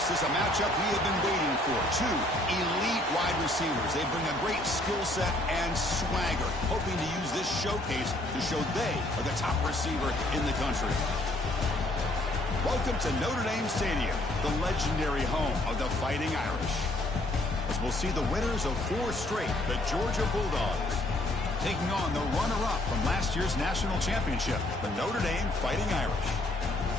This is a matchup we have been waiting for. Two elite wide receivers. They bring a great skill set and swagger, hoping to use this showcase to show they are the top receiver in the country. Welcome to Notre Dame Stadium, the legendary home of the Fighting Irish. As we'll see the winners of 4 straight, the Georgia Bulldogs, taking on the runner-up from last year's national championship, the Notre Dame Fighting Irish.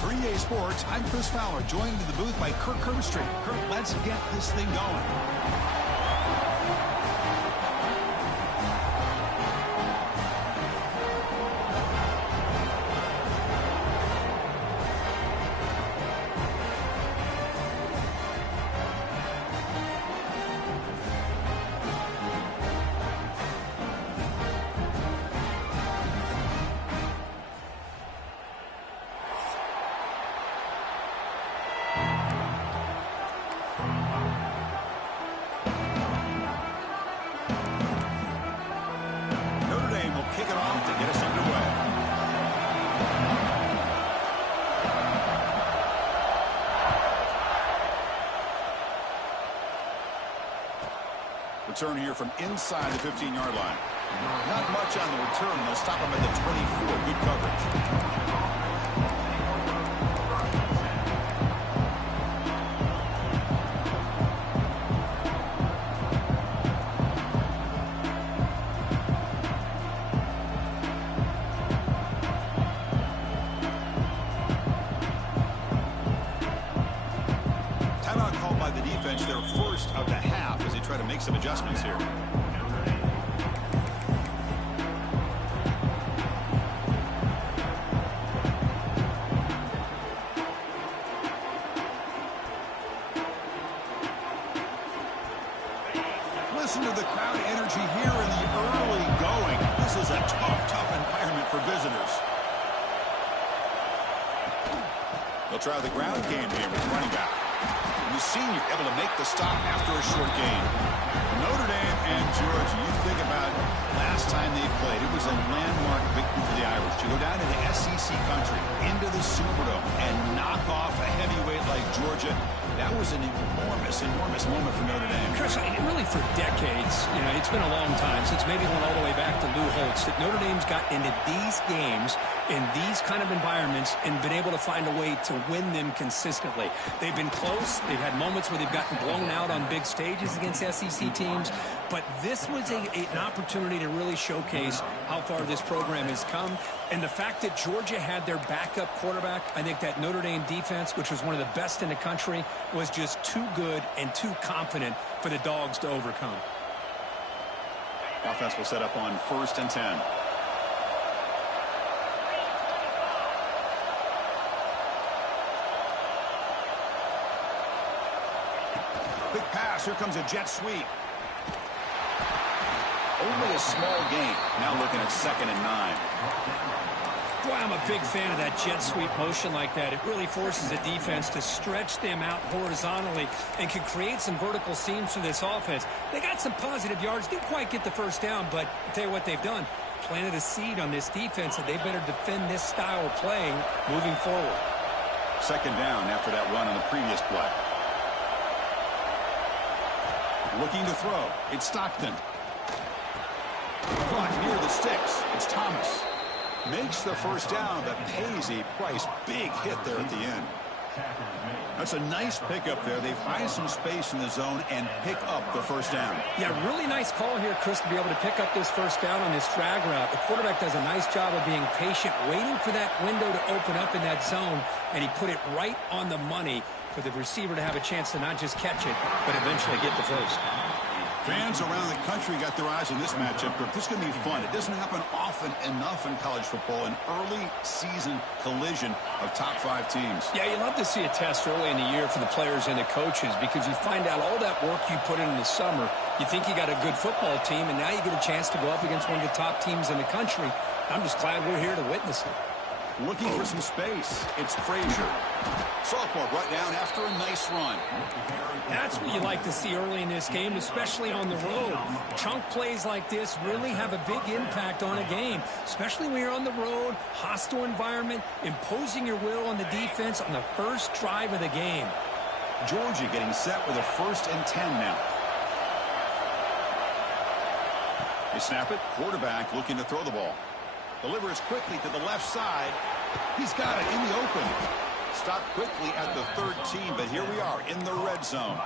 For EA Sports, I'm Chris Fowler, joined in the booth by Kirk Herbstreit. Kirk, let's get this thing going. Return here from inside the 15-yard line. Not much on the return. They'll stop him at the 24. Good coverage. Timeout called by the defense, their first of the half, as they try to make some adjustments here. Listen to the crowd energy here in the early going. This is a tough environment for visitors. They'll try the ground game here with running back. The senior able to make the stop after a short gain. Notre Dame and Georgia, you think about last time they played. It was a landmark victory for the Irish to go down into SEC country, into the Superdome, and knock off a heavyweight like Georgia. That was an enormous moment for Notre Dame. Chris, really for decades, it's been a long time since maybe going all the way back to Lou Holtz that Notre Dame's got into these games in these kind of environments and been able to find a way to win them consistently. They've been close. They've had moments where they've gotten blown out on big stages against SEC teams, but this was an opportunity to really showcase how far this program has come. And the fact that Georgia had their backup quarterback, I think that Notre Dame defense, which was one of the best in the country, was just too good and too confident for the Dogs to overcome. Offense will set up on 1st and 10. Big pass. Here comes a jet sweep. Only a small gain. Now looking at 2nd and 9. Boy, I'm a big fan of that jet sweep motion like that. It really forces the defense to stretch them out horizontally and can create some vertical seams for this offense. They got some positive yards. Didn't quite get the first down, but I'll tell you what they've done. Planted a seed on this defense, and they better defend this style of playing moving forward. 2nd down after that run on the previous play. Looking to throw. It's Stockton. Clock near the sticks. It's Thomas. Makes the first down, but pays a price. Big hit there at the end. That's a nice pickup there. They find some space in the zone and pick up the first down. Yeah, really nice call here, Chris, to be able to pick up this first down on this drag route. The quarterback does a nice job of being patient, waiting for that window to open up in that zone, and he put it right on the money for the receiver to have a chance to not just catch it, but eventually get the first. Fans around the country got their eyes on this matchup. This is going to be fun. It doesn't happen often enough in college football, an early season collision of top 5 teams. Yeah, you love to see a test early in the year for the players and the coaches because you find out all that work you put in the summer. You think you got a good football team, and now you get a chance to go up against one of the top teams in the country. I'm just glad we're here to witness it. Looking for some space. It's Frazier. Sophomore brought down after a nice run. That's what you like to see early in this game, especially on the road. Chunk plays like this really have a big impact on a game, especially when you're on the road, hostile environment, imposing your will on the defense on the first drive of the game. Georgia getting set with a 1st and 10 now. They snap it. Quarterback looking to throw the ball. Delivers quickly to the left side. He's got it in the open. Stopped quickly at the 13, but here we are in the red zone.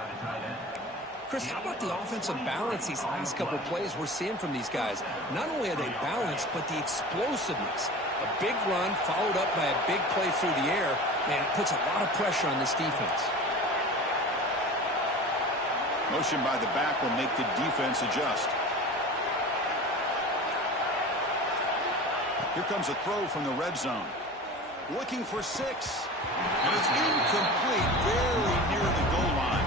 Chris, how about the offensive balance these last couple of plays we're seeing from these guys? Not only are they balanced, but the explosiveness. A big run followed up by a big play through the air. Man, it puts a lot of pressure on this defense. Motion by the back will make the defense adjust. Here comes a throw from the red zone. Looking for 6. And it's incomplete, very near the goal line.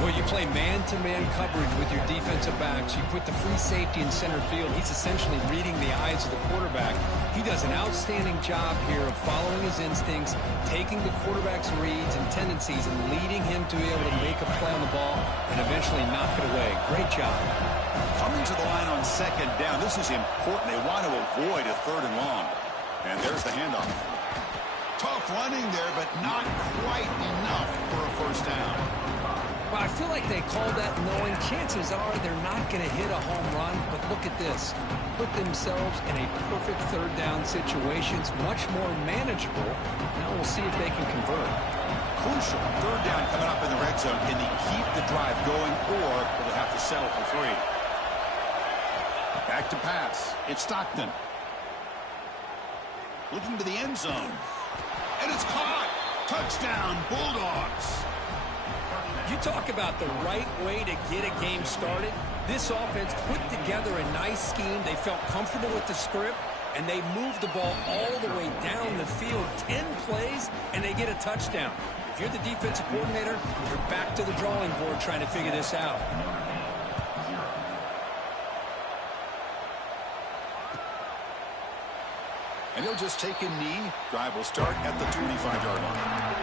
Well, you play man-to-man coverage with your defensive backs. You put the free safety in center field. He's essentially reading the eyes of the quarterback. He does an outstanding job here of following his instincts, taking the quarterback's reads and tendencies, and leading him to be able to make a play on the ball and eventually knock it away. Great job. Coming to the line on 2nd down. This is important. They want to avoid a 3rd and long. And there's the handoff. Tough running there, but not quite enough for a 1st down. Well, I feel like they called that knowing chances are they're not going to hit a home run, but look at this. Put themselves in a perfect 3rd down situation. It's much more manageable. Now we'll see if they can convert. Crucial 3rd down coming up in the red zone. Can they keep the drive going, or will they have to settle for 3? Back to pass. It's Stockton. Looking to the end zone. And it's caught. Touchdown, Bulldogs. You talk about the right way to get a game started. This offense put together a nice scheme. They felt comfortable with the script, and they moved the ball all the way down the field. 10 plays, and they get a touchdown. If you're the defensive coordinator, you're back to the drawing board trying to figure this out. And he'll just take a knee. Drive will start at the 25-yard line.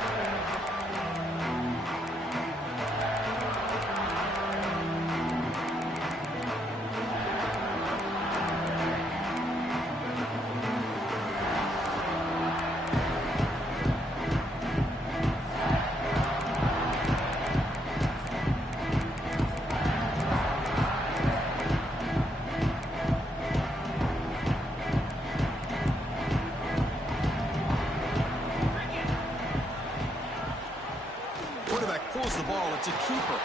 Pulls the ball. It's a keeper.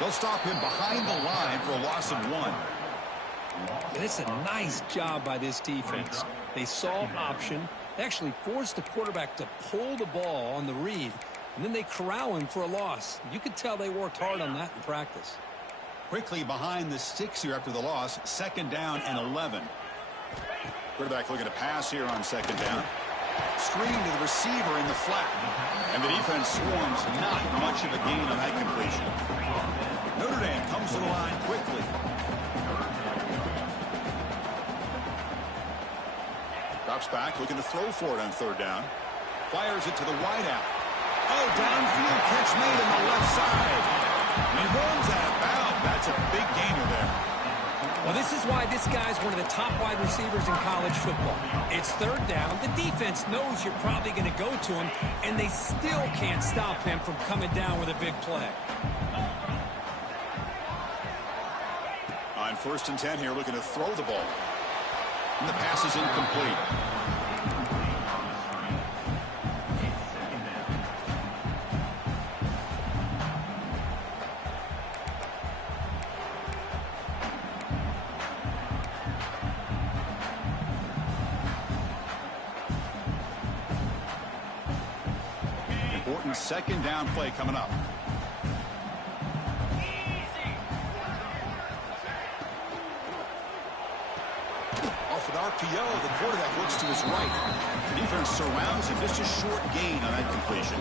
They'll stop him behind the line for a loss of 1. And it's a nice job by this defense. They saw option. They actually forced the quarterback to pull the ball on the read, and then they corral him for a loss. You could tell they worked hard on that in practice. Quickly behind the sticks here after the loss. 2nd down and 11. Quarterback looking to pass here on 2nd down. Screen to the receiver in the flat. And the defense swarms. Not much of a gain on that completion. Notre Dame comes to the line quickly. Drops back, looking to throw for it on 3rd down. Fires it to the wideout. Oh, downfield catch made on the left side. And he runs out of bounds. That's a big gainer there. Well, this is why this guy's one of the top wide receivers in college football. It's 3rd down. The defense knows you're probably going to go to him, and they still can't stop him from coming down with a big play. On 1st and 10 here, looking to throw the ball. And the pass is incomplete. Important 2nd down play coming up. Off with RPO, the quarterback looks to his right. The defense surrounds him. Just a short gain on that completion.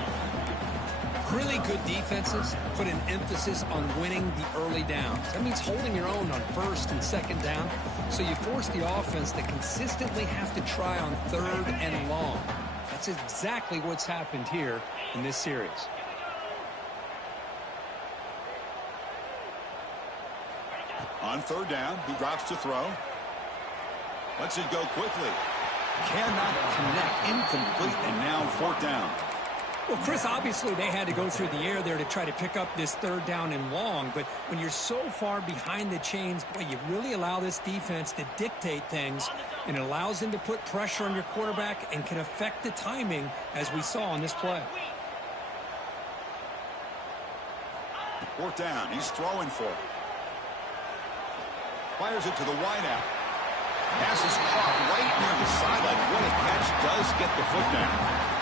Really good defenses put an emphasis on winning the early downs. That means holding your own on 1st and 2nd down. So you force the offense to consistently have to try on 3rd and long. That's exactly what's happened here in this series. On 3rd down, he drops to throw. Lets it go quickly. Cannot connect. Incomplete, and now 4th down. Well, Chris, obviously they had to go through the air there to try to pick up this third down and long, but when you're so far behind the chains, boy, you really allow this defense to dictate things, and it allows them to put pressure on your quarterback and can affect the timing, as we saw on this play. Fourth down, he's throwing for it. Fires it to the wideout. Pass is caught right near the sideline. What a catch, does get the foot down.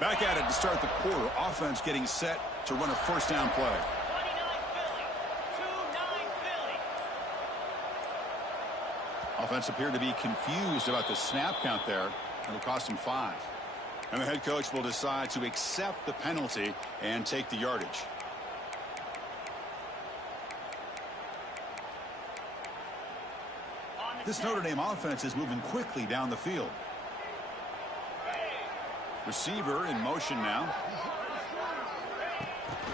Back at it to start the quarter. Offense getting set to run a first down play. 29 Philly. Offense appeared to be confused about the snap count there. It'll cost him 5. And the head coach will decide to accept the penalty and take the yardage. This Notre Dame offense is moving quickly down the field. Receiver in motion now.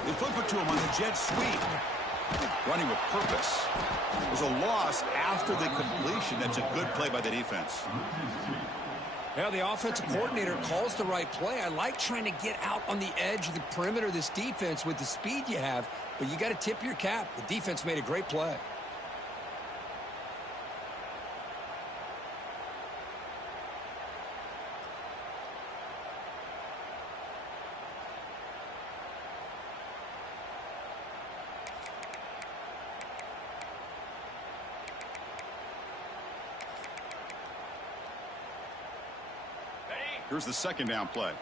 They flip it to him on the jet sweep. Running with purpose. There's a loss after the completion. That's a good play by the defense. Yeah, the offensive coordinator calls the right play. I like trying to get out on the edge of the perimeter of this defense with the speed you have, but you got to tip your cap. The defense made a great play. Here's the second down play.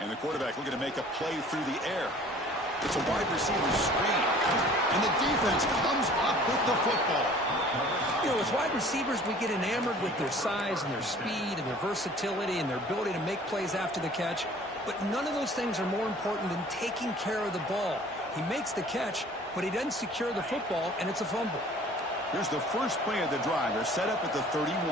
And the quarterback looking to make a play through the air. It's a wide receiver screen. And the defense comes up with the football. You know, as wide receivers, we get enamored with their size and their speed and their versatility and their ability to make plays after the catch. But none of those things are more important than taking care of the ball. He makes the catch, but he doesn't secure the football, and it's a fumble. Here's the first play of the drive. They're set up at the 31.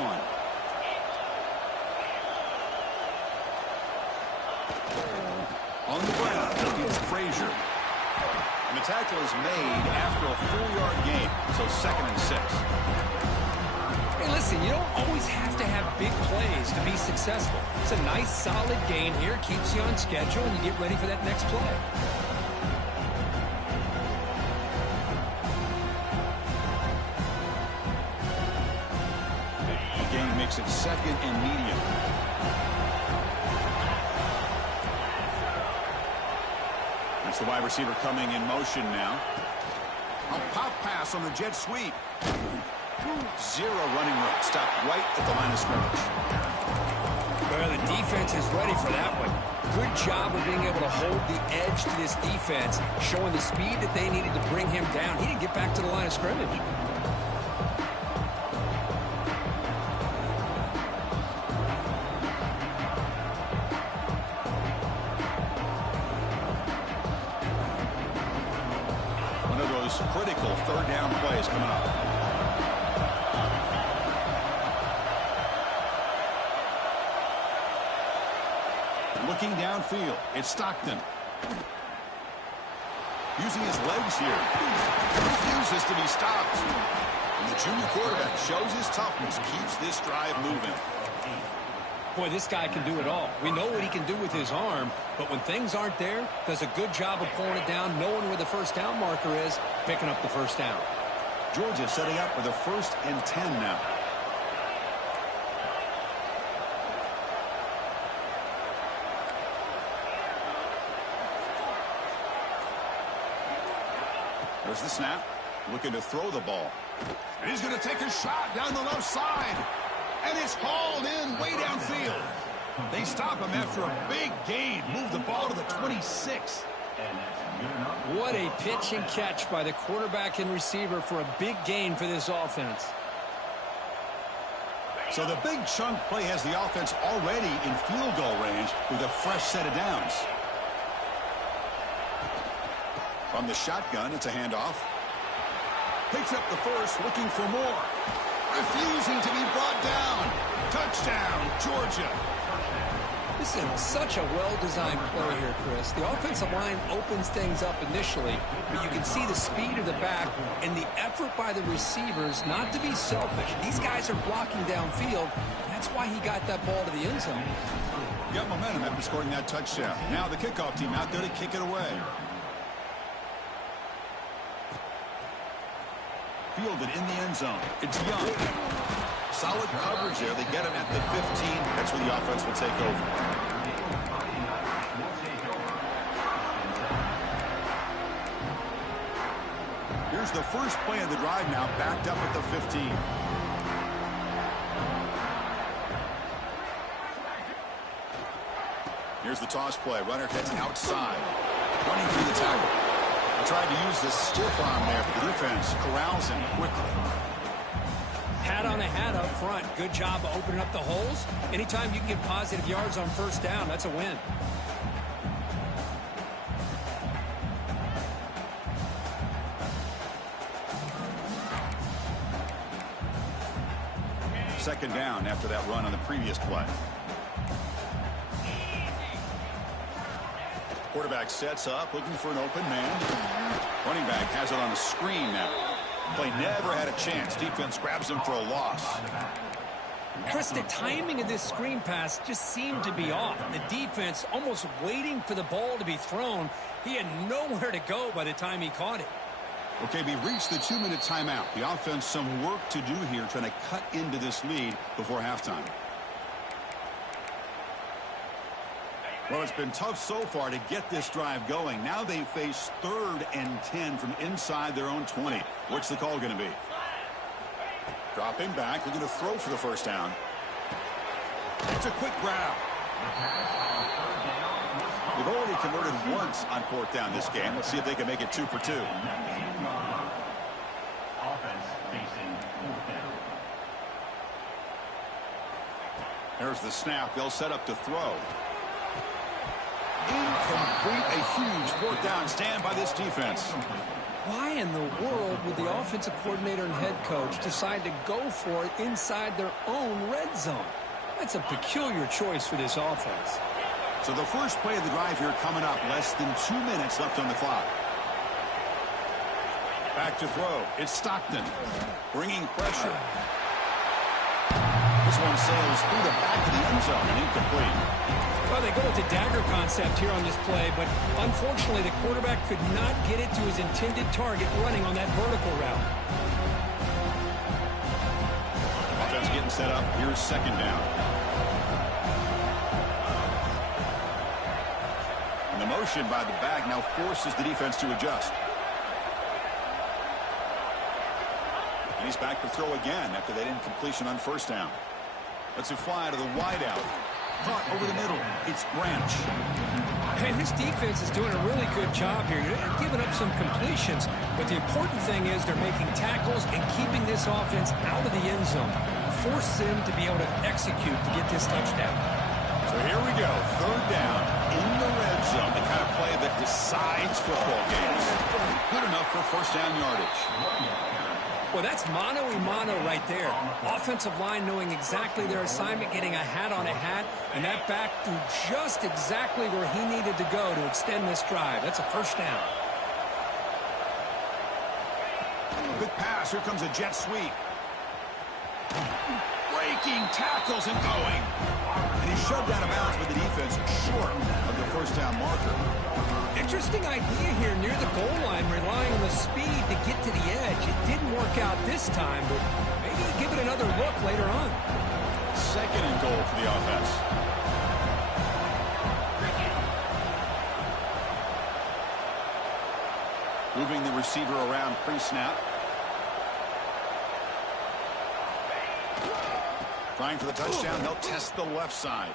On the ground, it's Frazier. And the tackle is made after a 4-yard gain, so 2nd and 6. Hey, listen, you don't always have to have big plays to be successful. It's a nice, solid gain here. Keeps you on schedule, and you get ready for that next play. Makes it 2nd and medium. That's the wide receiver coming in motion now. A pop pass on the jet sweep. 0 running room. Stopped right at the line of scrimmage. Well, the defense is ready for that one. Good job of being able to hold the edge to this defense, showing the speed that they needed to bring him down. He didn't get back to the line of scrimmage. Critical third down plays coming up. Looking downfield, it's Stockton. Using his legs here. Refuses to be stopped. And the junior quarterback shows his toughness, keeps this drive moving. Boy, this guy can do it all. We know what he can do with his arm, but when things aren't there, does a good job of pulling it down, knowing where the first down marker is, picking up the first down. Georgia setting up with a 1st and 10 now. There's the snap. Looking to throw the ball. And he's going to take a shot down the left side. And it's hauled in way downfield. They stop him after a big gain. Move the ball to the 26. What a pitch and catch by the quarterback and receiver for a big gain for this offense. So the big chunk play has the offense already in field goal range with a fresh set of downs. From the shotgun, it's a handoff. Picks up the first, looking for more. Refusing to be brought down. Touchdown, Georgia. This is such a well-designed play here, Chris. The offensive line opens things up initially, but you can see the speed of the back and the effort by the receivers not to be selfish. These guys are blocking downfield. That's why he got that ball to the end zone. Got momentum after scoring that touchdown. Now the kickoff team out there to kick it away. Fielded in the end zone. It's Young. Solid coverage there. They get him at the 15. That's where the offense will take over. Here's the first play of the drive now, backed up at the 15. Here's the toss play. Runner heads outside. Running through the tackle. Tried to use the stiff arm there, but the defense corrals him quickly. Hat on a hat up front. Good job of opening up the holes. Anytime you can get positive yards on first down, that's a win. Second down after that run on the previous play. Quarterback sets up, looking for an open man. Running back has it on a screen now. Play never had a chance. Defense grabs him for a loss. Chris, the timing of this screen pass just seemed to be off. The defense almost waiting for the ball to be thrown. He had nowhere to go by the time he caught it. Okay, we reached the 2-minute timeout. The offense some work to do here, trying to cut into this lead before halftime. Well, it's been tough so far to get this drive going. Now they face 3rd and 10 from inside their own 20. What's the call going to be? Dropping back, looking to throw for the first down. It's a quick grab. They've already converted once on 4th down this game. Let's see if they can make it 2 for 2. There's the snap. They'll set up to throw. Incomplete. A huge 4th down stand by this defense. Why in the world would the offensive coordinator and head coach decide to go for it inside their own red zone? That's a peculiar choice for this offense. So the first play of the drive here coming up. Less than 2 minutes left on the clock. Back to throw. It's Stockton. Bringing pressure. This one sails through the back of the end zone and incomplete. Well, they go with the dagger concept here on this play, but unfortunately the quarterback could not get it to his intended target running on that vertical route. Offense getting set up. Here's 2nd down. And the motion by the back now forces the defense to adjust. And he's back to throw again after that incompletion on 1st down. Let's it fly to the wideout. Caught over the middle. It's Branch. Hey, this defense is doing a really good job here. They're giving up some completions, but the important thing is they're making tackles and keeping this offense out of the end zone. Force them to be able to execute to get this touchdown. So here we go. 3rd down in the red zone. The kind of play that decides football games. Good enough for 1st down yardage. Well, that's mano-a-mano right there. Offensive line knowing exactly their assignment, getting a hat on a hat, and that back threw just exactly where he needed to go to extend this drive. That's a 1st down. Good pass. Here comes a jet sweep. Breaking tackles and going. And he's shoved out of bounds with the defense short of the 1st down marker. Interesting idea here near the goal line, relying on the speed to get to the edge. It didn't work out this time, but maybe give it another look later on. 2nd and goal for the offense. Moving the receiver around pre-snap. Trying for the touchdown. They'll test the left side.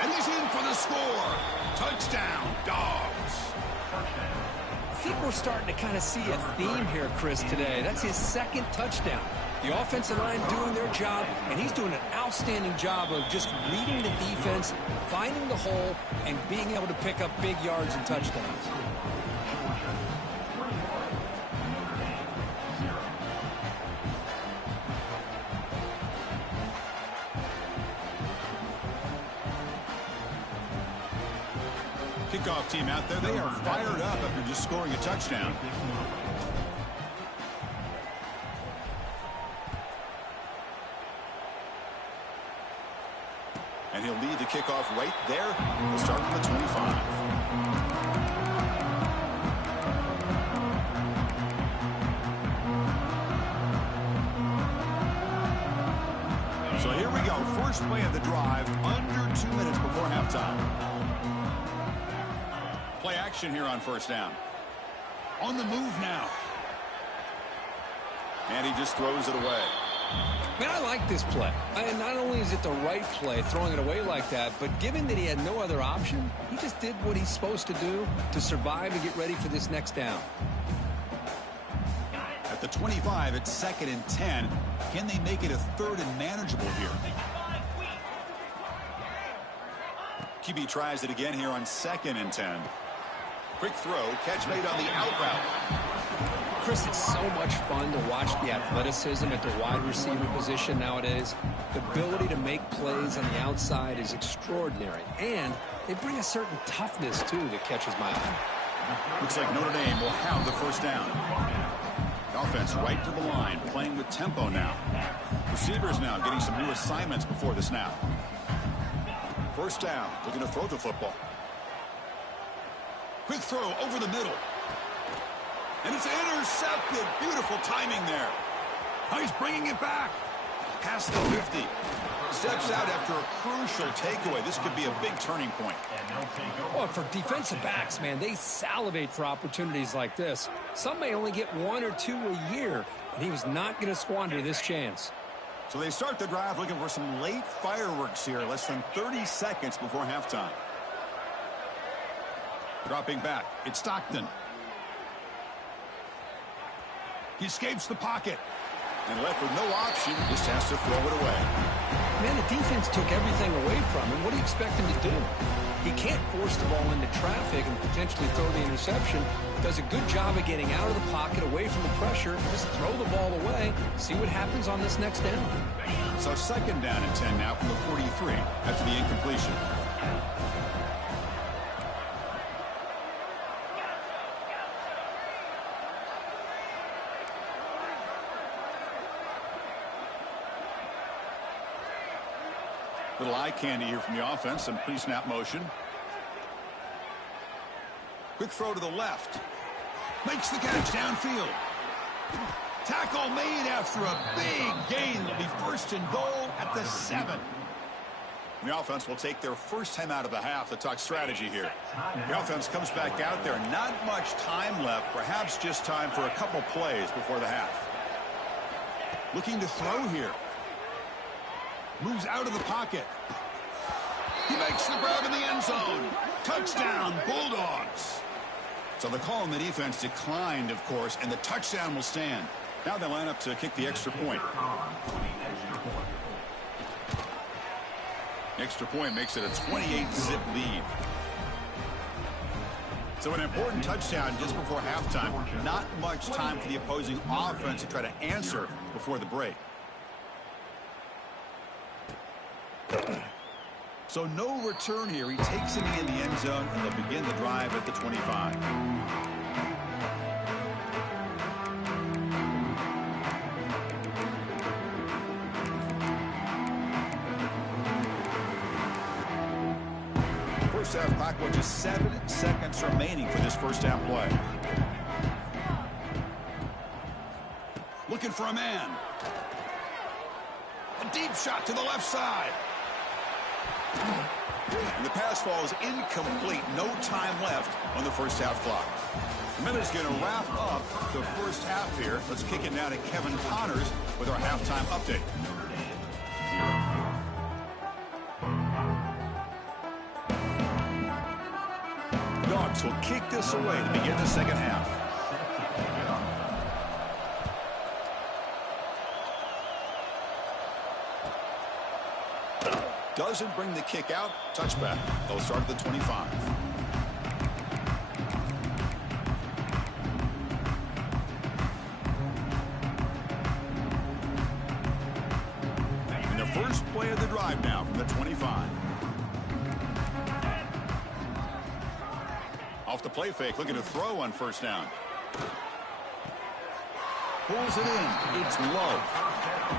And he's in for the score. Touchdown, Dawgs. I think we're starting to kind of see a theme here, Chris, today. That's his 2nd touchdown. The offensive line doing their job, and he's doing an outstanding job of just reading the defense, finding the hole, and being able to pick up big yards and touchdowns. Kickoff team out there, they are fired up after just scoring a touchdown. And he'll lead the kickoff right there. We'll start from the 25. So here we go. First play of the drive, under 2 minutes before halftime. Play action here on first down. On the move now. And he just throws it away. Man, I like this play. And not only is it the right play, throwing it away like that, but given that he had no other option, he just did what he's supposed to do to survive and get ready for this next down. At the 25, it's 2nd and 10. Can they make it a 3rd and manageable here? QB tries it again here on 2nd and 10. Quick throw, catch made on the out route. Chris, it's so much fun to watch the athleticism at the wide receiver position nowadays. The ability to make plays on the outside is extraordinary. And they bring a certain toughness, too, that catches my eye. Looks like Notre Dame will have the first down. The offense right to the line, playing with tempo now. Receivers now getting some new assignments before the snap. First down, looking to throw the football. Quick throw over the middle. And it's intercepted. Beautiful timing there. Oh, he's bringing it back. Past the 50. Steps out after a crucial takeaway. This could be a big turning point. Well, for defensive backs, man, they salivate for opportunities like this. Some may only get 1 or 2 a year, and he was not going to squander this chance. So they start the drive looking for some late fireworks here. Less than 30 seconds before halftime. Dropping back. It's Stockton. He escapes the pocket. And left with no option, just has to throw it away. Man, the defense took everything away from him. What do you expect him to do? He can't force the ball into traffic and potentially throw the interception. Does a good job of getting out of the pocket, away from the pressure. Just throw the ball away. See what happens on this next down. So 2nd down and 10 now from the 43 after the incompletion. Little eye candy here from the offense, some pre-snap motion. Quick throw to the left. Makes the catch downfield. Tackle made after a big gain. It'll be 1st and goal at the 7. The offense will take their first time out of the half to talk strategy here. The offense comes back out there. Not much time left. Perhaps just time for a couple plays before the half. Looking to throw here. Moves out of the pocket. He makes the grab in the end zone. Touchdown, Bulldogs. So the call on the defense declined, of course, and the touchdown will stand. Now they line up to kick the extra point. Extra point makes it a 28-zip lead. So an important touchdown just before halftime. Not much time for the opposing offense to try to answer before the break. So no return here. He takes it in the end zone, and they'll begin the drive at the 25. First half clock with just 7 seconds remaining for this first down play. Looking for a man. A deep shot to the left side. And the pass falls incomplete. No time left on the first half clock. The minute's going to wrap up the first half here. Let's kick it now to Kevin Connors with our halftime update. Dawgs will kick this away to begin the second half. Doesn't bring the kick out. Touchback. They'll start at the 25. And the first play of the drive now from the 25. Off the play fake, looking to throw on first down. Pulls it in. It's low.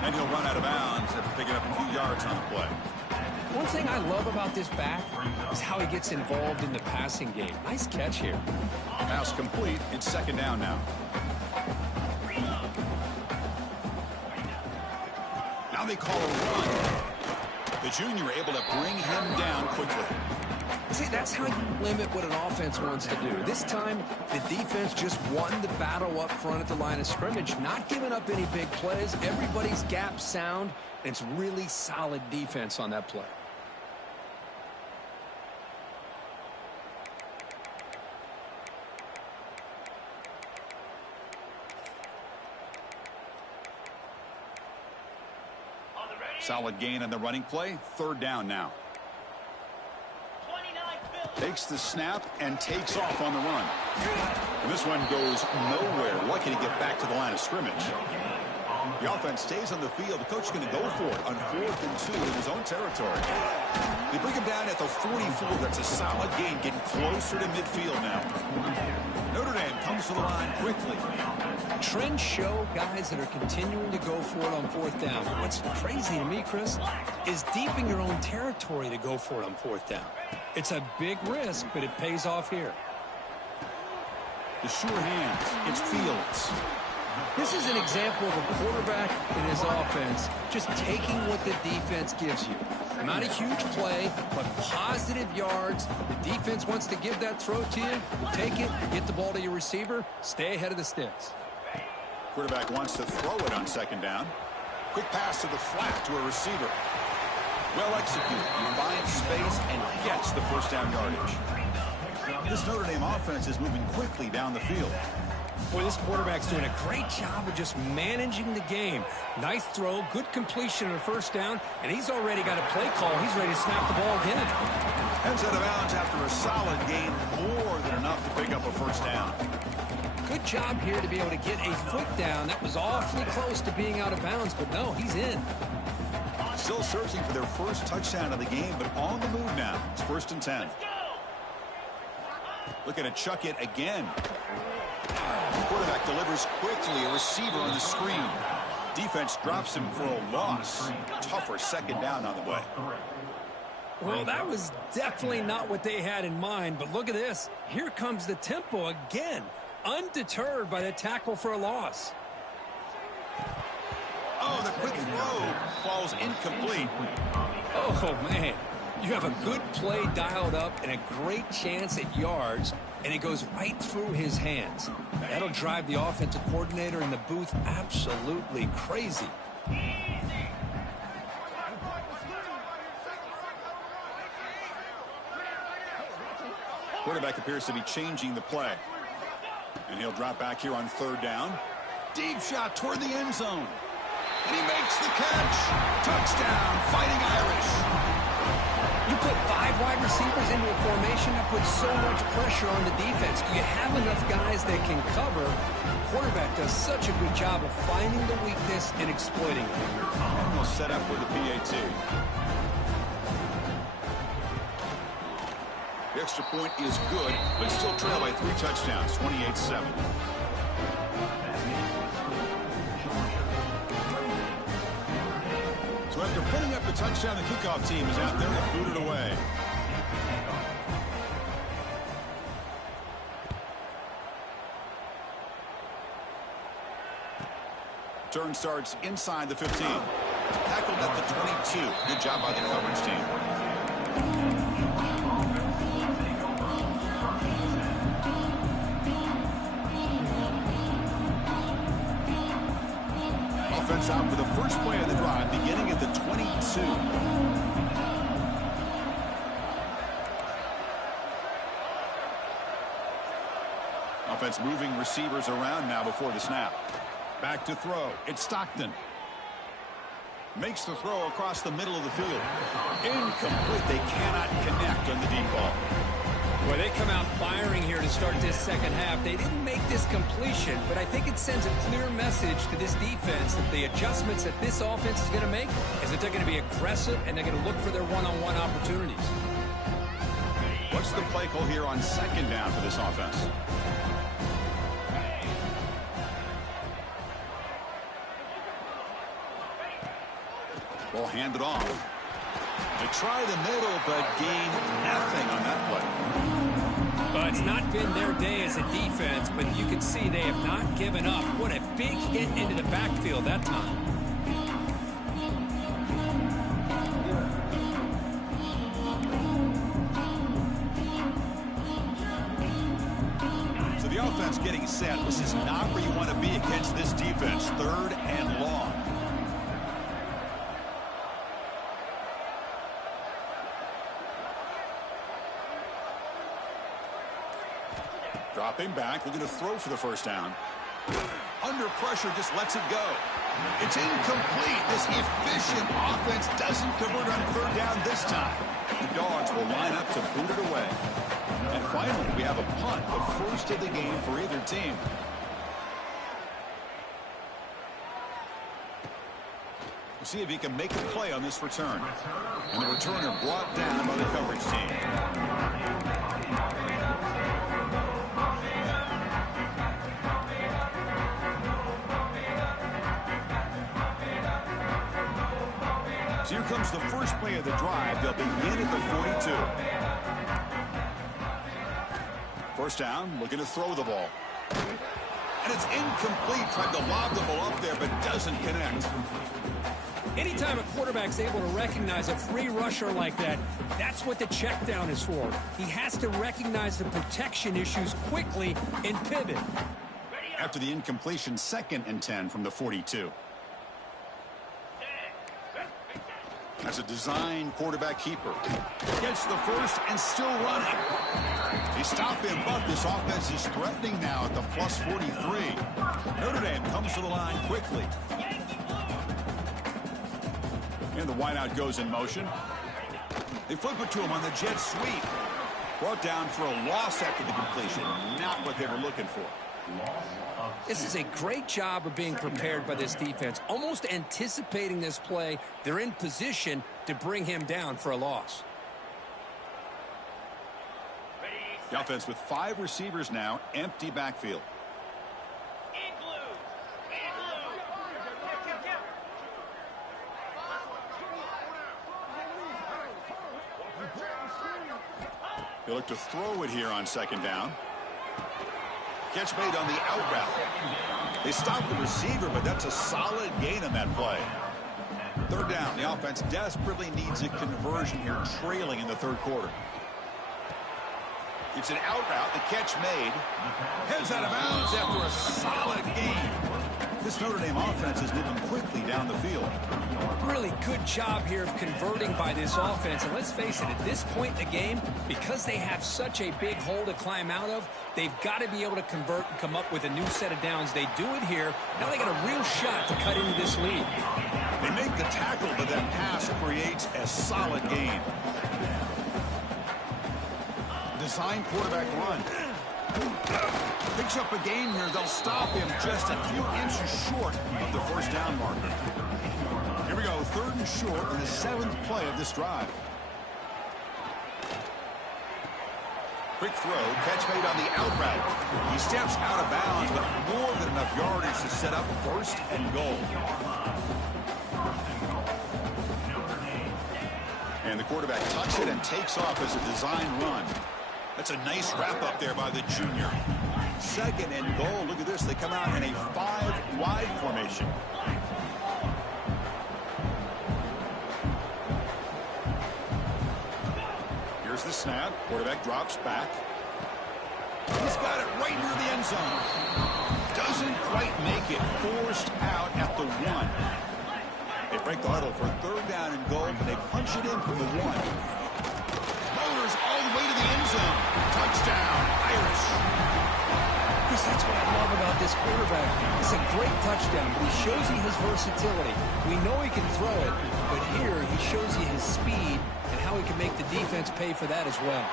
And he'll run out of bounds after picking up a few yards on the play. One thing I love about this back is how he gets involved in the passing game. Nice catch here. Pass complete. It's second down now. Now they call a run. The junior able to bring him down quickly. See, that's how you limit what an offense wants to do. This time, the defense just won the battle up front at the line of scrimmage, not giving up any big plays. Everybody's gap sound, and it's really solid defense on that play. Solid gain on the running play. Third down now. Takes the snap and takes off on the run. And this one goes nowhere. Lucky to get back to the line of scrimmage. The offense stays on the field. The coach is going to go for it on 4th and 2 in his own territory. They bring him down at the 44. That's a solid gain, getting closer to midfield now. Notre Dame comes to the line quickly. Trends show guys that are continuing to go for it on 4th down. What's crazy to me, Chris, is deep in your own territory to go for it on 4th down. It's a big risk, but it pays off here. The sure hands. It's Fields. This is an example of a quarterback in his offense just taking what the defense gives you. Not a huge play, but positive yards. The defense wants to give that throw to you. You take it, get the ball to your receiver, stay ahead of the sticks. Quarterback wants to throw it on second down. Quick pass to the flat to a receiver. Well executed. He finds space and gets the first down yardage. This Notre Dame offense is moving quickly down the field. Boy, this quarterback's doing a great job of just managing the game. Nice throw, good completion on a first down, and he's already got a play call. He's ready to snap the ball again. Heads out of bounds after a solid gain, more than enough to pick up a first down. Good job here to be able to get a foot down. That was awfully close to being out of bounds, but no, he's in. Still searching for their first touchdown of the game, but on the move now. It's 1st and 10. Looking to chuck it again. Quarterback delivers quickly, a receiver on the screen. Defense drops him for a loss. Tougher second down on the way. Well, that was definitely not what they had in mind, but look at this. Here comes the tempo again. Undeterred by the tackle for a loss. Oh, the quick throw falls incomplete. Oh, man. You have a good play dialed up and a great chance at yards, and it goes right through his hands. That'll drive the offensive coordinator in the booth absolutely crazy. Quarterback appears to be changing the play. And he'll drop back here on 3rd down. Deep shot toward the end zone. And he makes the catch. Touchdown, Fighting Irish. You put 5 wide receivers into a formation that puts so much pressure on the defense. Do you have enough guys that can cover? The quarterback does such a good job of finding the weakness and exploiting it. And we'll set up with the PAT. The extra point is good, but still trail by 3 touchdowns, 28-7. So after putting up the touchdown, the kickoff team is out there to boot it away. Turn starts inside the 15. Tackled at the 22. Good job by the coverage team. Offense out for the first play of the drive, beginning at the 22. Offense moving receivers around now before the snap. Back to throw. It's Stockton. Makes the throw across the middle of the field. Incomplete. They cannot connect on the deep ball. Well, they come out firing here to start this second half. They didn't make this completion, but I think it sends a clear message to this defense that the adjustments that this offense is going to make is that they're going to be aggressive and they're going to look for their one-on-one opportunities. What's the play call here on second down for this offense? Ball handed off. They try the middle, but gain nothing on that play. Well, it's not been their day as a defense, but you can see they have not given up. What a big hit into the backfield that time. So the offense getting set. This is not where you want to be against this defense. Third and long. Dropping back, looking to throw for the first down. Under pressure, just lets it go. It's incomplete. This efficient offense doesn't convert on third down this time. The Dogs will line up to boot it away. And finally, we have a punt, the first of the game for either team. We'll see if he can make a play on this return. And the returner brought down by the coverage team. So here comes the first play of the drive. They'll begin at the 42. First down, looking to throw the ball. And it's incomplete. Tried to lob the ball up there, but doesn't connect. Anytime a quarterback's able to recognize a free rusher like that, that's what the check down is for. He has to recognize the protection issues quickly and pivot. After the incompletion, 2nd and 10 from the 42. That's a design quarterback keeper. Gets the first and still running. They stop him, but this offense is threatening now at the plus 43. Notre Dame comes to the line quickly. And the wideout goes in motion. They flip it to him on the jet sweep. Brought down for a loss after the completion. Not what they were looking for. This is a great job of being prepared by this defense. Almost anticipating this play, they're in position to bring him down for a loss. The offense with 5 receivers now, empty backfield. They look to throw it here on second down. Catch made on the out route. They stop the receiver, but that's a solid gain on that play. Third down. The offense desperately needs a conversion here, trailing in the third quarter. It's an out route. The catch made. Heads out of bounds after a solid gain. This Notre Dame offense is moving quickly down the field. Really good job here of converting by this offense. And let's face it, at this point in the game, because they have such a big hole to climb out of, they've got to be able to convert and come up with a new set of downs. They do it here. Now they got a real shot to cut into this lead. They make the tackle, but that pass creates a solid gain. Design quarterback run. Picks up a gain here. They'll stop him just a few inches short of the first down marker. Here we go, 3rd and short in the 7th play of this drive. Quick throw, catch made on the out route. He steps out of bounds, but more than enough yardage to set up 1st and goal. And the quarterback tucks it and takes off as a design run. That's a nice wrap up there by the junior. 2nd and goal. Look at this. They come out in a 5-wide formation. Here's the snap. Quarterback drops back. He's got it right near the end zone. Doesn't quite make it. Forced out at the 1. They break the huddle for 3rd down and goal, but they punch it in from the 1. Motors all the way to the end zone. Touchdown, Irish. That's what I love about this quarterback. It's a great touchdown, but he shows you his versatility. We know he can throw it, but here he shows you his speed and how he can make the defense pay for that as well.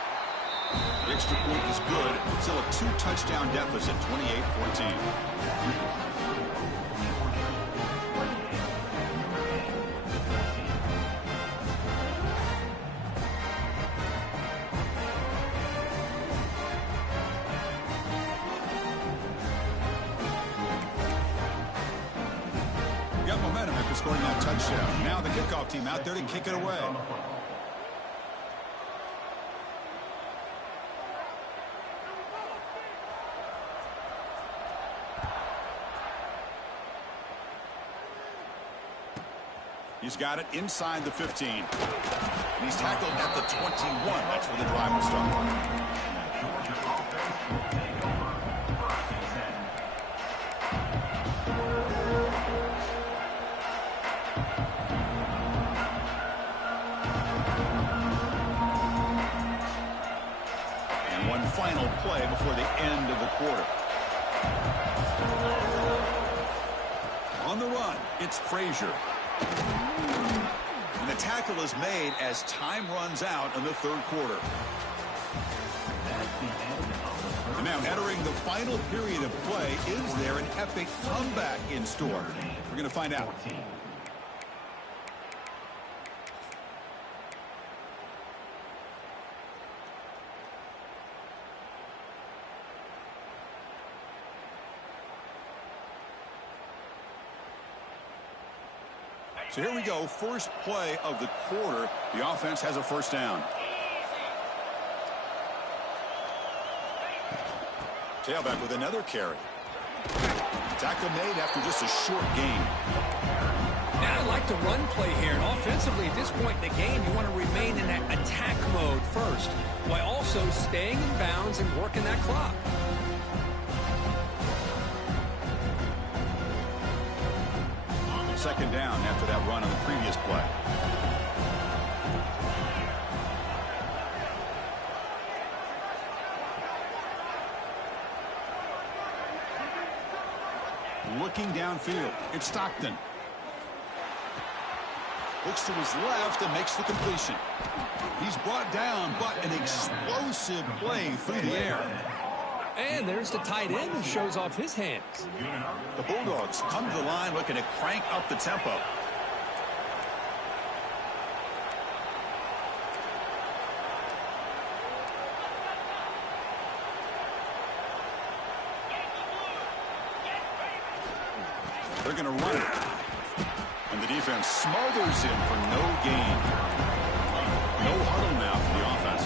The extra point is good. Still a 2-touchdown deficit, 28-14. Got momentum after scoring that touchdown. Now the kickoff team out there to kick it away. He's got it inside the 15. And he's tackled at the 21. That's where the drive will start. And one final play before the end of the quarter. On the run, it's Frazier. And the tackle is made as time runs out in the third quarter. And now entering the final period of play, is there an epic comeback in store? We're going to find out. So here we go, first play of the quarter. The offense has a first down. Tailback with another carry. Tackle made after just a short gain. Now I like the run play here, and offensively at this point in the game, you want to remain in that attack mode first, while also staying in bounds and working that clock. Second down after that run on the previous play. Looking downfield, it's Stockton. Looks to his left and makes the completion. He's brought down, but an explosive play through the air. And there's the tight end who shows off his hands. The Bulldogs come to the line looking to crank up the tempo. They're going to run it. And the defense smothers him for no gain. No huddle now for the offense.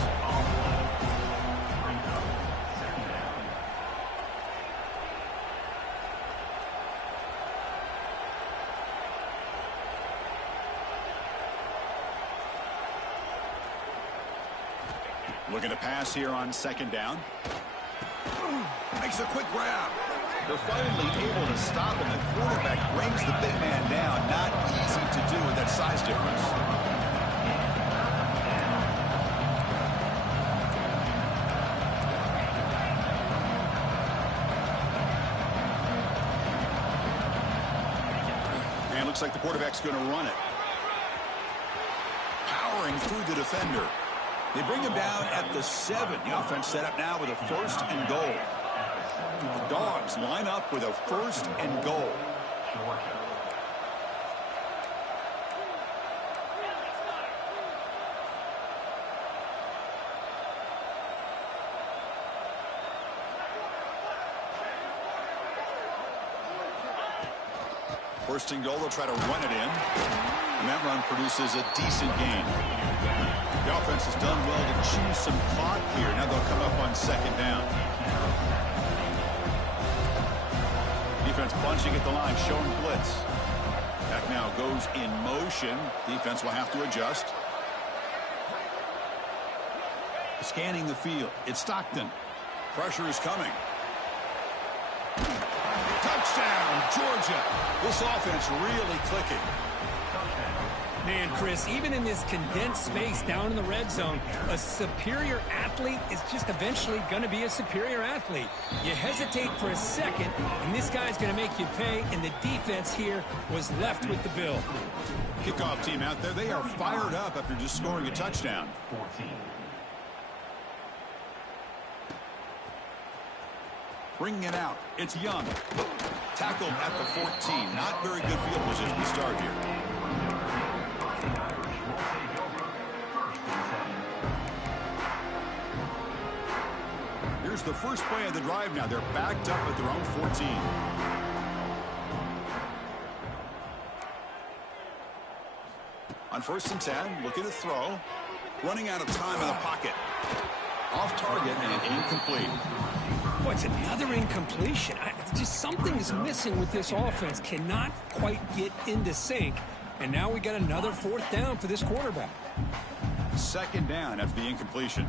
Looking to pass here on second down. Makes a quick grab. They're finally able to stop him. The quarterback brings the big man down. Not easy to do with that size difference. And looks like the quarterback's going to run it. Powering through the defender. They bring him down at the 7. The offense set up now with a first and goal. The Dawgs line up with a first and goal. First and goal, they'll try to run it in. And that run produces a decent gain. The offense has done well to choose some clock here. Now they'll come up on second down. Defense bunching at the line, showing blitz. Back now goes in motion. Defense will have to adjust. Scanning the field. It's Stockton. Pressure is coming. Touchdown, Georgia. This offense really clicking. Man, Chris, even in this condensed space down in the red zone, a superior athlete is just eventually going to be a superior athlete. You hesitate for a second, and this guy's going to make you pay, and the defense here was left with the bill. Kickoff team out there, they are fired up after just scoring a touchdown. Bringing it out, it's Young. Tackled at the 14. Not very good field position to start here. Here's the first play of the drive now. They're backed up at their own 14. On 1st and 10, looking to throw. Running out of time in the pocket. Off target and incomplete. Boy, it's another incompletion. Just something is missing with this offense. Cannot quite get into sync. And now we got another 4th down for this quarterback. 2nd down after the incompletion.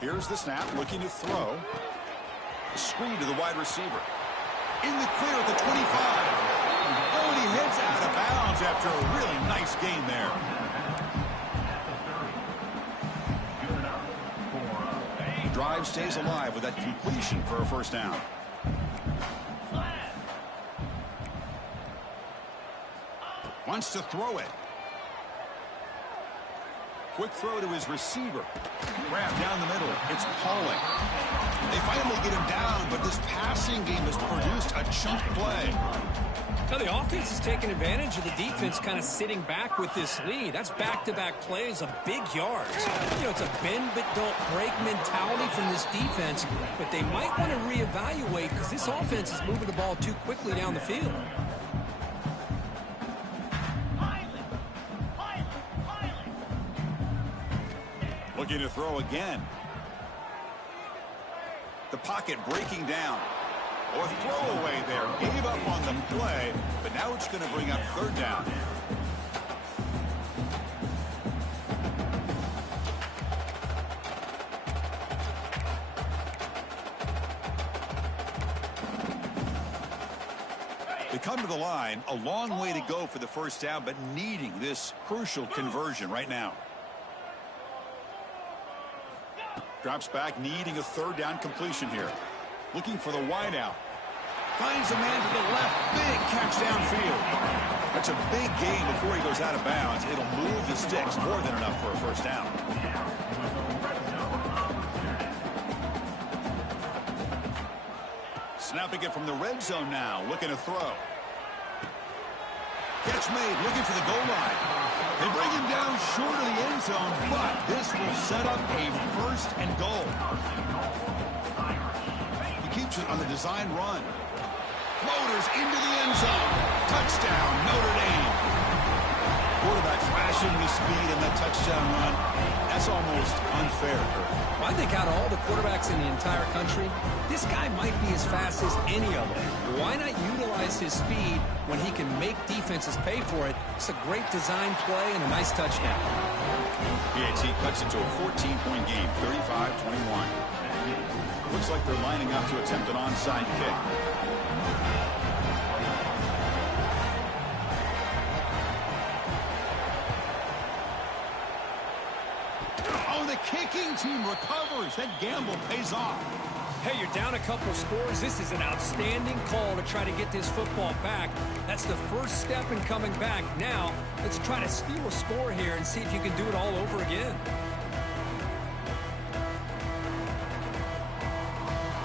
Here's the snap, looking to throw. Screen to the wide receiver. In the clear at the 25. Oh, and he heads out of bounds after a really nice gain there. The drive stays alive with that completion for a 1st down. Wants to throw it. Quick throw to his receiver. Grab down the middle. It's Pauling. They finally get him down, but this passing game has produced a chunk play. Now the offense is taking advantage of the defense kind of sitting back with this lead. That's back-to-back plays of big yards. You know, it's a bend but don't break mentality from this defense, but they might want to reevaluate because this offense is moving the ball too quickly down the field. Looking to throw again. The pocket breaking down. Or throwaway there. Gave up on the play, but now it's going to bring up 3rd down. They come to the line. A long way to go for the 1st down, but needing this crucial conversion right now. Drops back, needing a 3rd down completion here. Looking for the wideout. Finds a man to the left. Big catch downfield. That's a big gain before he goes out of bounds. It'll move the sticks more than enough for a 1st down. Snapping it from the red zone now. Looking to throw. Catch made. Looking for the goal line. They bring him down short of the end zone, but this will set up a 1st and goal. He keeps it on the design run. Motors into the end zone. Touchdown, Notre Dame. Quarterback flashing the speed in that touchdown run. That's almost unfair, Kurt. I think out of all the quarterbacks in the entire country, this guy might be as fast as any of them. Why not utilize his speed when he can make defenses pay for it? It's a great design play and a nice touchdown. PAT cuts it to a 14-point game, 35-21. Looks like they're lining up to attempt an onside kick. Oh, the kicking team recovers. That gamble pays off. Hey, you're down a couple scores. This is an outstanding call to try to get this football back. That's the first step in coming back. Now, let's try to steal a score here and see if you can do it all over again.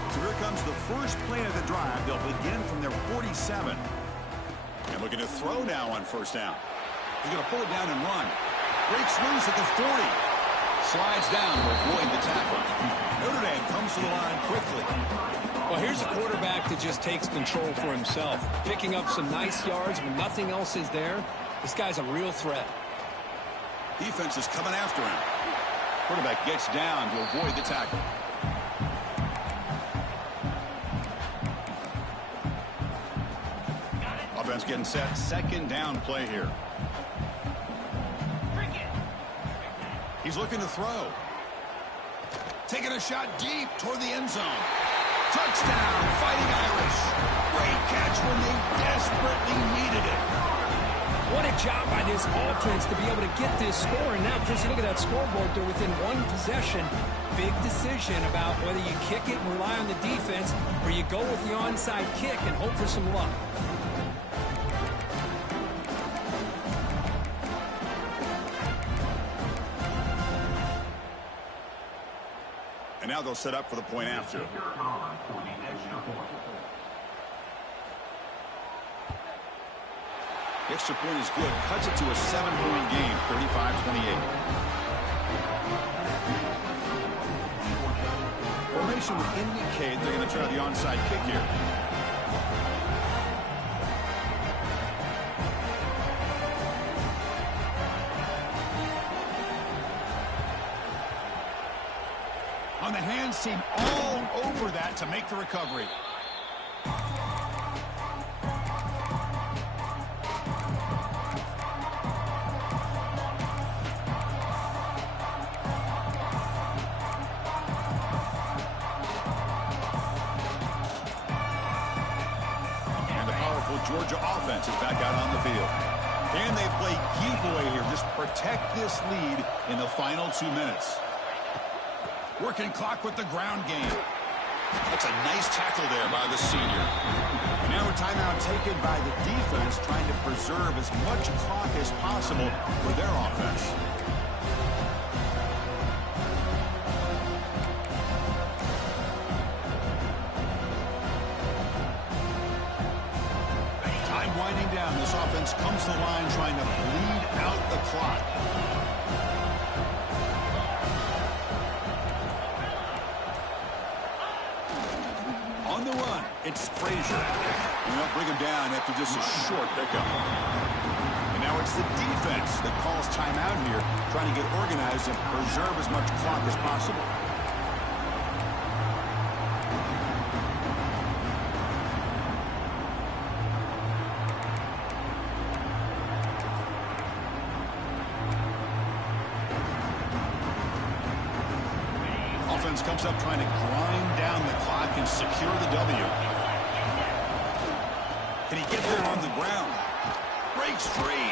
So here comes the first play of the drive. They'll begin from their 47. And looking to throw now on 1st down. He's going to pull it down and run. Breaks loose at the 40. Slides down to avoid the tackle. Notre Dame comes to the line quickly. Well, here's a quarterback that just takes control for himself. Picking up some nice yards when nothing else is there. This guy's a real threat. Defense is coming after him. Quarterback gets down to avoid the tackle. Offense getting set. 2nd down play here. He's looking to throw. Taking a shot deep toward the end zone. Touchdown, Fighting Irish. Great catch when they desperately needed it. What a job by this offense to be able to get this score. And now, Chris, look at that scoreboard. They're within one possession. Big decision about whether you kick it and rely on the defense or you go with the onside kick and hope for some luck. And now they'll set up for the point after. The extra point is good. Cuts it to a 7-point game, 35-28. Formation would indicate they're going to try the onside kick here. On the hands team, all over that to make the recovery. Georgia offense is back out on the field. Can they play giveaway here? Just protect this lead in the final 2 minutes. Working clock with the ground game. That's a nice tackle there by the senior. And now a timeout taken by the defense, trying to preserve as much clock as possible for their offense. Winding down, this offense comes to the line trying to bleed out the clock. On the run, it's Frazier. And they'll bring him down after just a short pickup. And now it's the defense that calls timeout here, trying to get organized and preserve as much clock as possible. Comes up trying to grind down the clock and secure the W. Can he get there on the ground? Breaks free.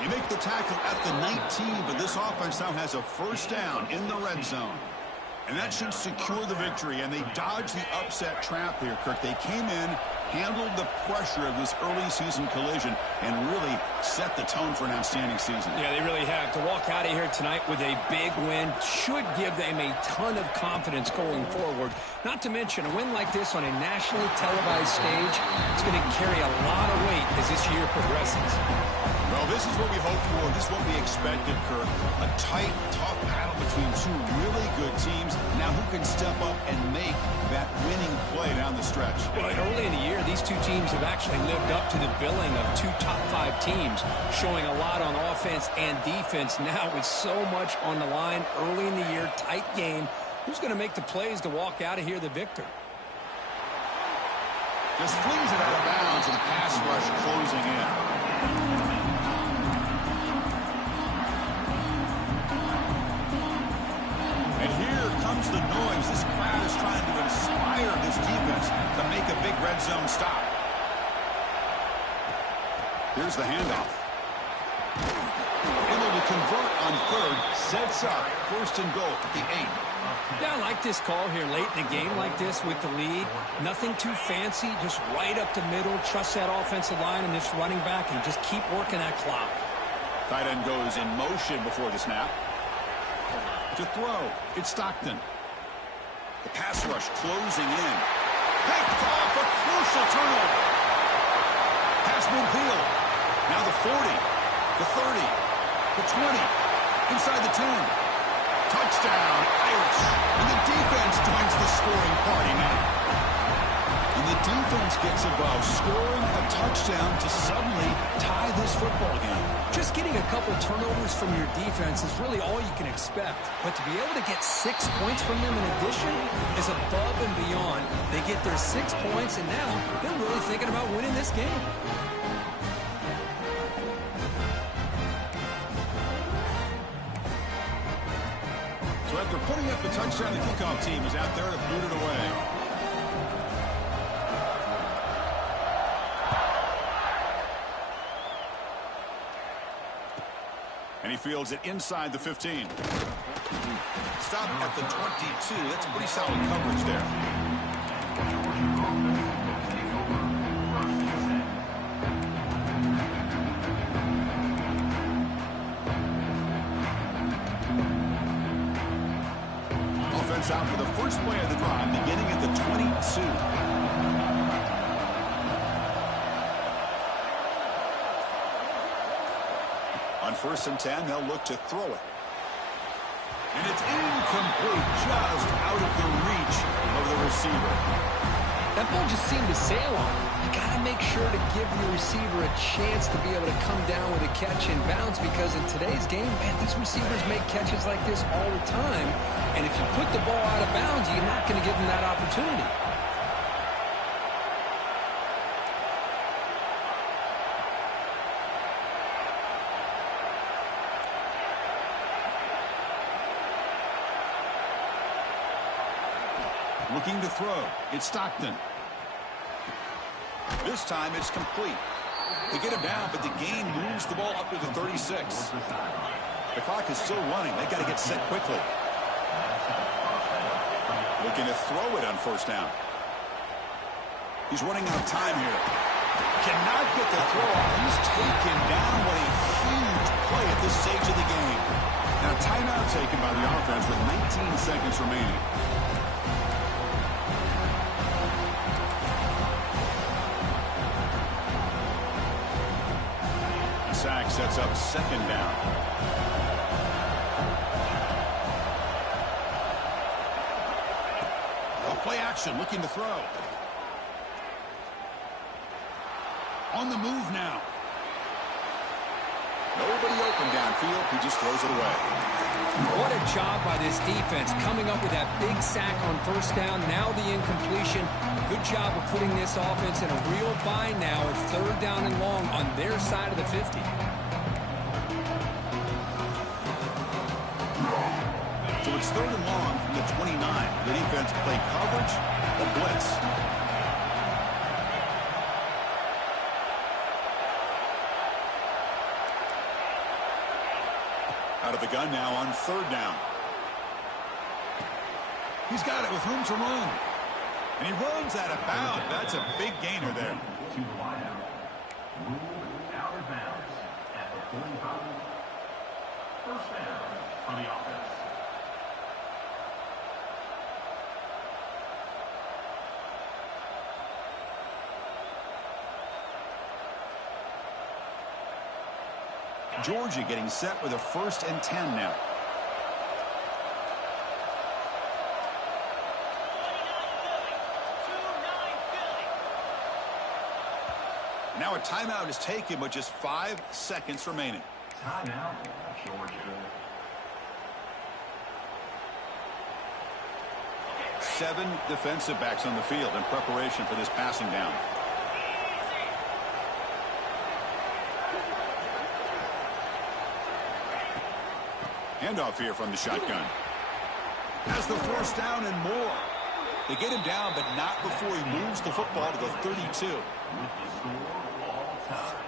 You make the tackle at the 19, but this offense now has a first down in the red zone. And that should secure the victory, and they dodged the upset trap here, Kirk. They came in, handled the pressure of this early season collision, and really set the tone for an outstanding season. Yeah, they really have. To walk out of here tonight with a big win should give them a ton of confidence going forward. Not to mention, a win like this on a nationally televised stage, it's going to carry a lot of weight as this year progresses. Well, this is what we hoped for. This is what we expected, Kirk. A tight, tough battle between two really good teams. Now who can step up and make that winning play down the stretch? Well, early in the year, these two teams have actually lived up to the billing of two top-5 teams, showing a lot on offense and defense. Now with so much on the line early in the year, tight game, who's going to make the plays to walk out of here the victor? Just flings it out of bounds and pass rush closing in. The noise. This crowd is trying to inspire this defense to make a big red zone stop. Here's the handoff. Able to convert on third. Sets up first and goal at the 8. Yeah, I like this call here late in the game like this with the lead. Nothing too fancy, just right up the middle. Trust that offensive line and this running back and just keep working that clock. Tight end goes in motion before the snap. To throw, it's Stockton. The pass rush closing in. Picked off, a crucial turnover. Pass midfield. Now the 40, the 30, the 20, inside the 10. Touchdown, Irish. And the defense joins the scoring party now. And the defense gets involved, scoring a touchdown to suddenly tie this football game. Just getting a couple turnovers from your defense is really all you can expect. But to be able to get 6 points from them in addition is above and beyond. They get their 6 points, and now they're really thinking about winning this game. So after putting up the touchdown, the kickoff team is out there to boot it away. fields it inside the 15. Stop at the 22. That's pretty solid coverage there. Offense out for the first play of the drive, beginning at the 22. On 1st and 10, they'll look to throw it. And it's incomplete, just out of the reach of the receiver. That ball just seemed to sail on. You got to make sure to give your receiver a chance to be able to come down with a catch and bounce, because in today's game, man, these receivers make catches like this all the time. And if you put the ball out of bounds, you're not going to give them that opportunity. Looking to throw. It's Stockton. This time it's complete. They get him down, but the gain moves the ball up to the 36. The clock is still running. They got to get set quickly. Looking to throw it on 1st down. He's running out of time here. Cannot get the throw off. He's taken down. What a huge play at this stage of the game. Now timeout taken by the offense with 19 seconds remaining. Sack sets up 2nd down. Play action, looking to throw. On the move now. Nobody open downfield. He just throws it away. What a job by this defense, coming up with that big sack on 1st down. Now the incompletion. Good job of putting this offense in a real bind now at 3rd down and long on their side of the 50. So it's 3rd and long from the 29. The defense play coverage or blitz. Out of the gun now on 3rd down. He's got it with room to run. And he runs out of bounds. That's a big gainer there. To the wideout. Ruled out of bounds at the 45. 1st down for the offense. Georgia getting set with a 1st and 10 now. Now a timeout is taken with just 5 seconds remaining. Timeout, Georgia. 7 defensive backs on the field in preparation for this passing down. Handoff here from the shotgun. Has the 1st down and more. They get him down, but not before he moves the football to the 32. With the score all time.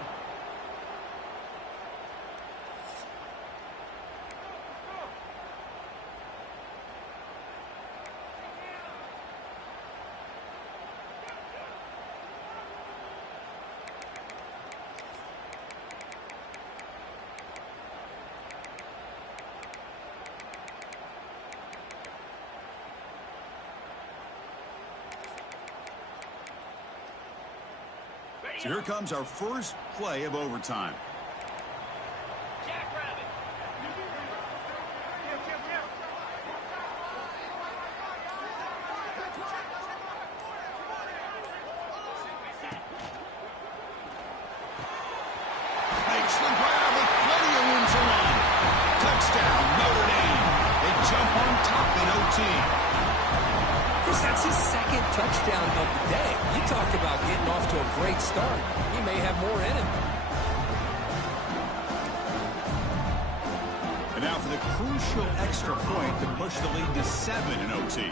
So here comes our first play of overtime. Makes the grab with plenty of room to run. Touchdown, Notre Dame. They jump on top in OT. Chris, that's his 2nd touchdown of the day. You talked about getting off to a great start. He may have more in him. And now for the crucial extra point to push the lead to 7 in OT.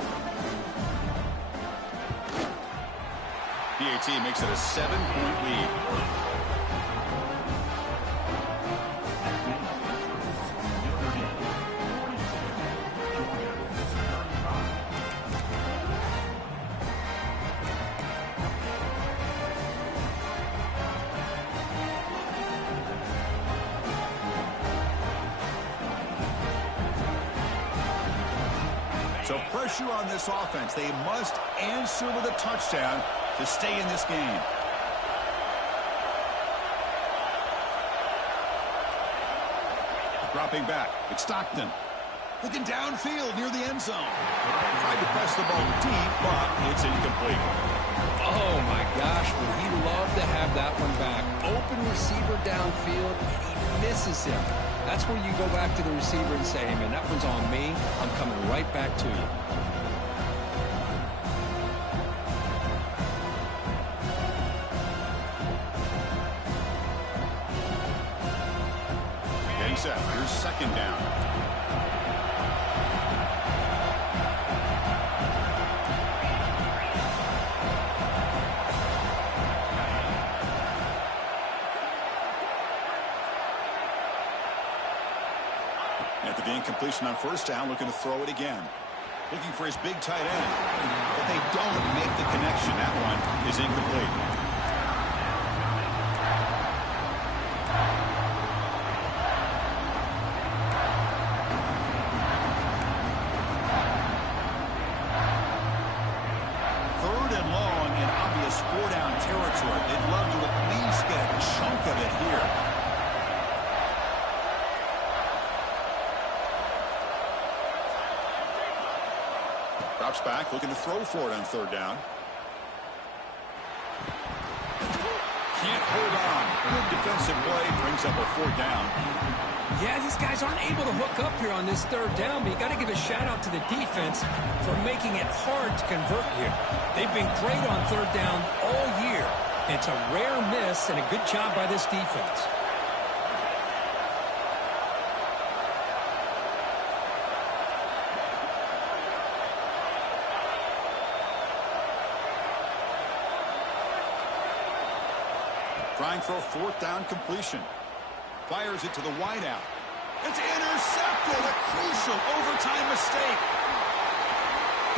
PAT makes it a 7-point lead. So pressure on this offense. They must answer with a touchdown to stay in this game. Dropping back. It's Stockton. Looking downfield near the end zone. Tried to press the ball deep, but it's incomplete. Oh, my gosh, would he love to have that one back. Open receiver downfield, and he misses him. That's where you go back to the receiver and say, hey, man, that one's on me. I'm coming right back to you. Getting set. Here's second down. After the incompletion on first down, looking to throw it again. Looking for his big tight end. But they don't make the connection. That one is incomplete. Third and long in obvious four-down territory. They'd love to at least get a chunk of it here. Drops back, looking to throw for it on third down. Can't hold on. Good defensive play, brings up a fourth down. Yeah, these guys aren't able to hook up here on this third down, but you got to give a shout-out to the defense for making it hard to convert here. They've been great on third down all year. It's a rare miss and a good job by this defense. Trying for a fourth down completion. Fires it to the wideout. It's intercepted. A crucial overtime mistake.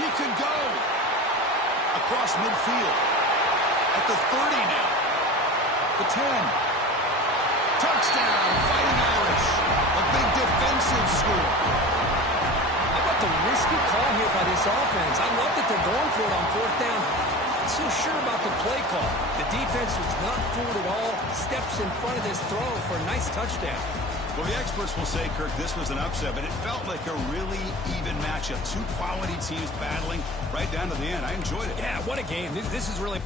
He could go across midfield. At the 30 now. The 10. Touchdown, Fighting Irish. A big defensive score. How about the risky call here by this offense? I love that they're going for it on fourth down. Not so sure about the play call. The defense was not fooled at all. Steps in front of this throw for a nice touchdown. Well, the experts will say, Kirk, this was an upset, but it felt like a really even matchup. Two quality teams battling right down to the end. I enjoyed it. Yeah, what a game. This is really...